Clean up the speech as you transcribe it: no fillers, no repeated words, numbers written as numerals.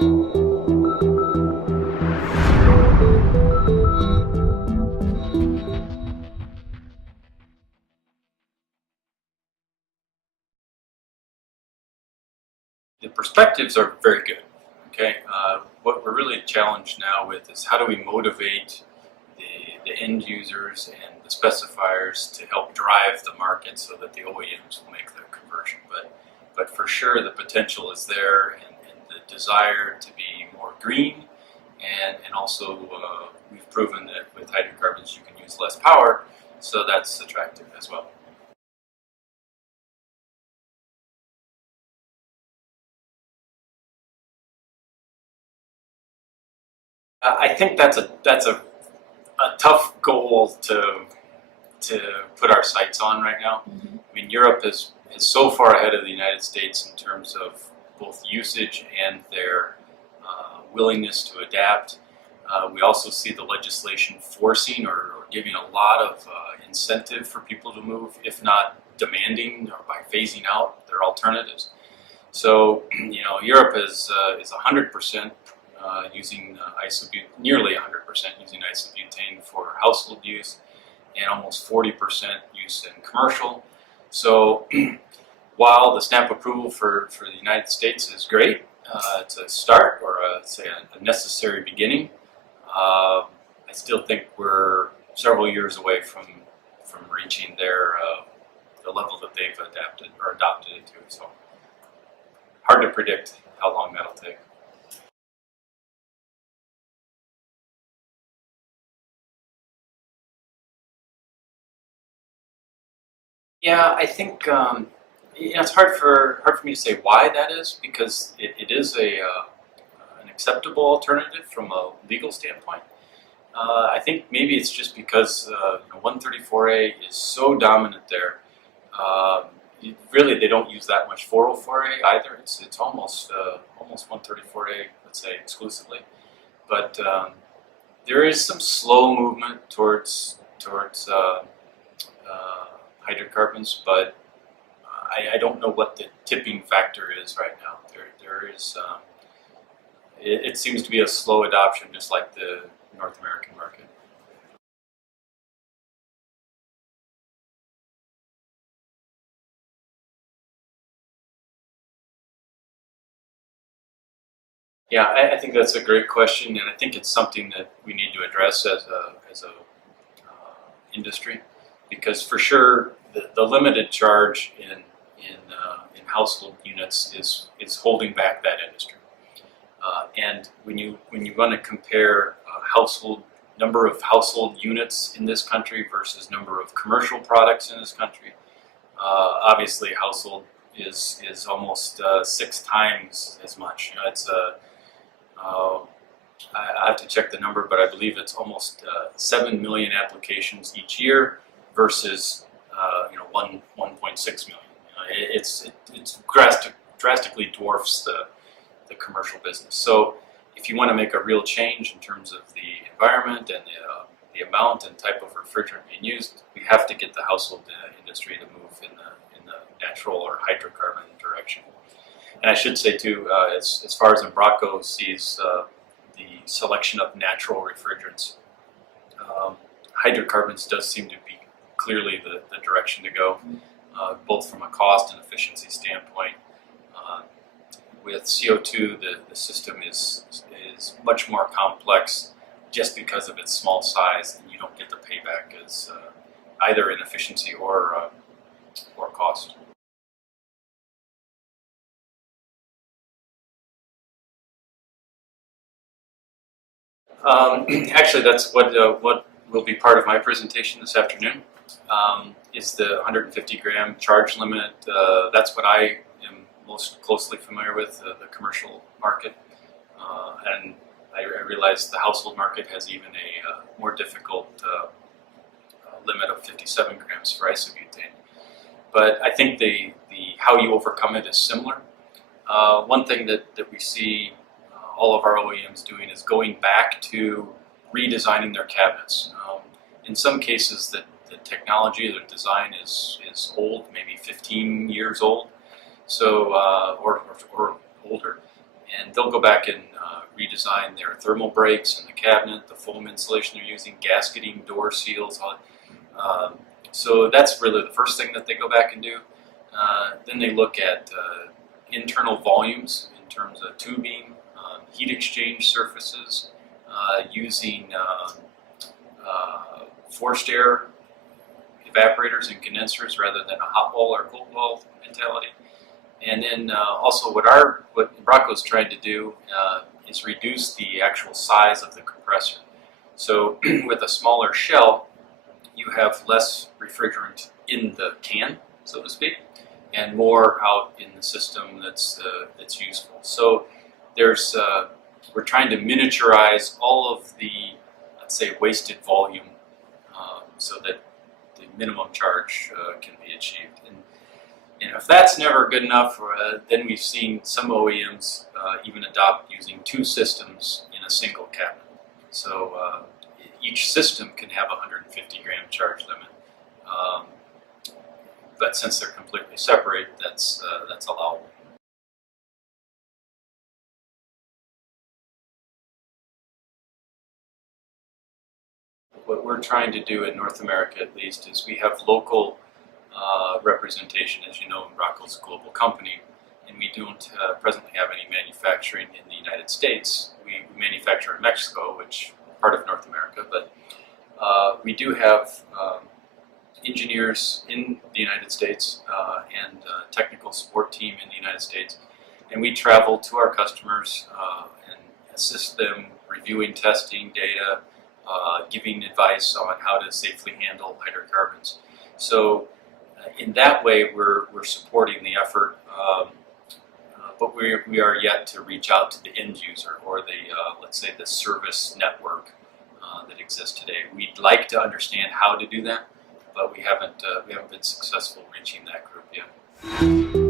The perspectives are very good. Okay, what we're really challenged now with is how do we motivate the end users and the specifiers to help drive the market so that the OEMs will make the conversion. But for sure the potential is there, and the desire to be more green, and also we've proven that with hydrocarbons you can use less power, so that's attractive as well. I think that's a tough goal to put our sights on right now. I mean, Europe is so far ahead of the United States in terms of both usage and their willingness to adapt. We also see the legislation forcing or giving a lot of incentive for people to move, if not demanding or by phasing out their alternatives. So, you know, Europe is 100% using nearly 100% using isobutane for household use, and almost 40% use in commercial. So while the stamp approval for the United States is great, it's a start, or say a necessary beginning, I still think we're several years away from reaching the level that they've adopted it to. So hard to predict how long that'll take. Yeah, I think you know, it's hard for me to say why that is, because it is an acceptable alternative from a legal standpoint. I think maybe it's just because you know, 134A is so dominant there. Really, they don't use that much 404A either. It's almost 134A, let's say, exclusively. But there is some slow movement towards hydrocarbons, but I don't know what the tipping factor is right now. There is it seems to be a slow adoption, just like the North American market. Yeah, I think that's a great question, and I think it's something that we need to address as a industry, because for sure the limited charge in household units is holding back that industry. And when you want to compare number of household units in this country versus number of commercial products in this country, obviously household is almost 6 times as much. You know, it's I have to check the number, but I believe it's almost 7 million applications each year versus you know, 1.6 million. It's drastically dwarfs the commercial business. So if you want to make a real change in terms of the environment and the amount and type of refrigerant being used, we have to get the household industry to move in the natural or hydrocarbon direction. And I should say too, as far as Embraco sees the selection of natural refrigerants, hydrocarbons does seem to be clearly the direction to go, both from a cost and efficiency standpoint. With CO2, the system is much more complex just because of its small size, and you don't get the payback as either in efficiency or cost. Actually, that's what will be part of my presentation this afternoon. Is the 150 gram charge limit. That's what I am most closely familiar with, the commercial market. And I realize the household market has even a more difficult limit of 57 grams for isobutane. But I think the how you overcome it is similar. One thing that we see all of our OEMs doing is going back to redesigning their cabinets. In some cases, the technology, the design is old, maybe 15 years old, so or older, and they'll go back and redesign their thermal brakes in the cabinet, the foam insulation they're using, gasketing, door seals. So that's really the first thing that they go back and do. Then they look at internal volumes in terms of tubing, heat exchange surfaces, using forced air evaporators and condensers rather than a hot wall or cold wall mentality. And then also what Embraco is trying to do is reduce the actual size of the compressor. So with a smaller shell, you have less refrigerant in the can, so to speak, and more out in the system that's useful. So there's we're trying to miniaturize all of the, let's say, wasted volume so that the minimum charge can be achieved. And if that's never good enough, then we've seen some OEMs even adopt using two systems in a single cabinet. So each system can have a 150 gram charge limit, but since they're completely separate, that's allowable. What we're trying to do in North America, at least, is we have local representation. As you know, Embraco's a global company, and we don't presently have any manufacturing in the United States. We manufacture in Mexico, which is part of North America, but we do have engineers in the United States and a technical support team in the United States, and we travel to our customers and assist them reviewing testing data, giving advice on how to safely handle hydrocarbons. So in that way, we're supporting the effort, but we are yet to reach out to the end user or the let's say the service network that exists today. We'd like to understand how to do that, but we haven't been successful reaching that group yet.